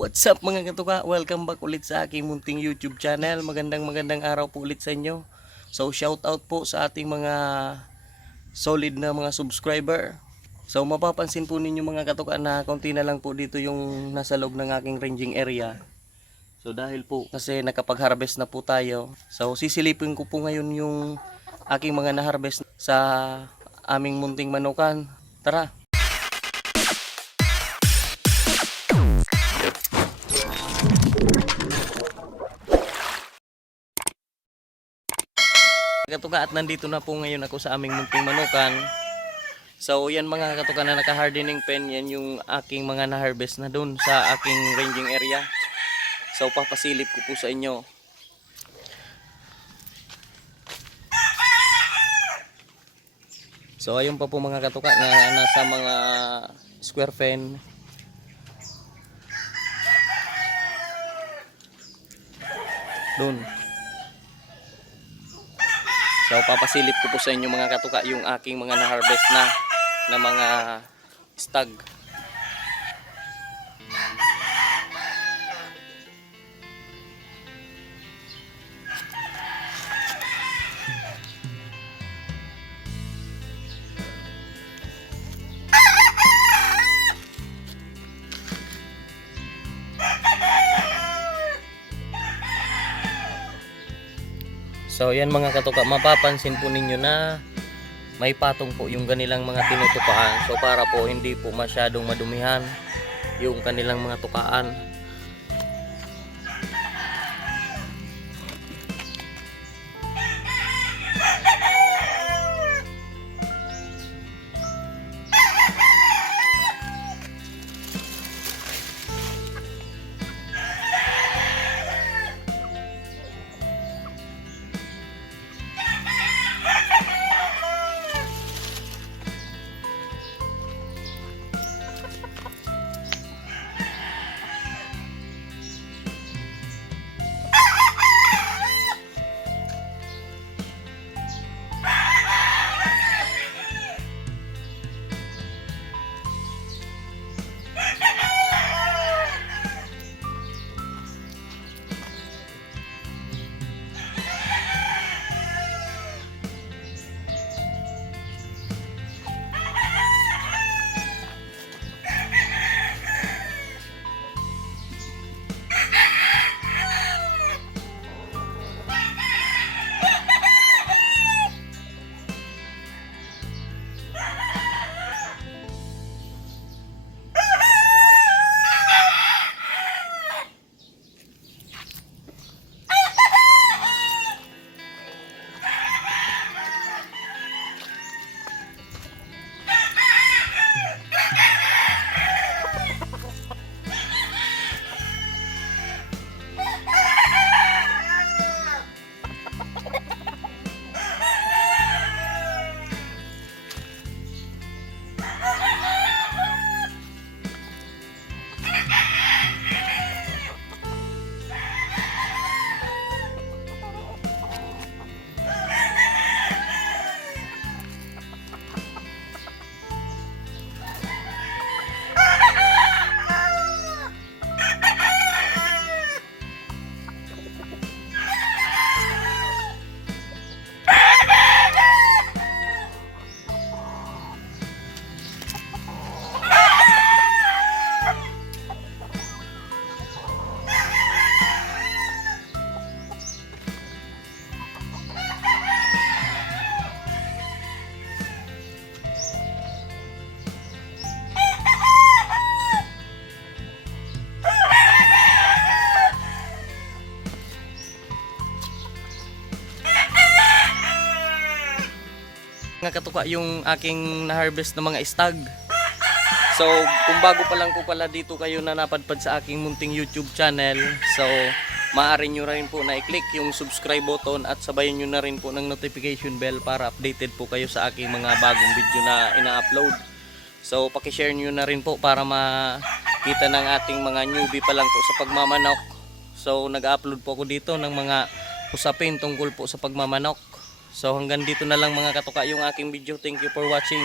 What's up mga katuka? Welcome back ulit sa aking munting YouTube channel. Magandang araw po ulit sa inyo. So shout out po sa ating mga solid na mga subscriber. So mapapansin po ninyo mga katuka na konti na lang po dito yung nasa loob ng aking ranging area. So dahil po kasi nakapag-harvest na po tayo. So sisilipin ko po ngayon yung aking mga na-harvest sa aming munting manukan. Tara! Katuka, at nandito na po ngayon ako sa aming munting manukan. So yan mga katuka na naka-hardening pen, yan yung aking mga na-harvest na dun sa aking ranging area. So papasilip ko po sa inyo. So ayun pa po mga katuka na nasa mga square pen. Dun. So papasilip ko po sa inyo mga katuka yung aking mga na-harvest na mga stag. So yan mga katuka, mapapansin po ninyo na may patong po yung kanilang mga tinutukaan. So para po hindi po masyadong madumihan yung kanilang mga tukaan. Mga katuka yung aking na-harvest na mga stag. So kung bago pa lang ko pala dito kayo na napadpad sa aking munting YouTube channel, so maaari nyo rin po na i-click yung subscribe button at sabayan nyo na rin po ng notification bell para updated po kayo sa aking mga bagong video na ina-upload. So pakishare nyo na rin po para makita ng ating mga newbie pa lang po sa pagmamanok. So nag-upload po ako dito ng mga usapin tungkol po sa pagmamanok. So hanggang dito na lang mga katuka yung aking video. Thank you for watching.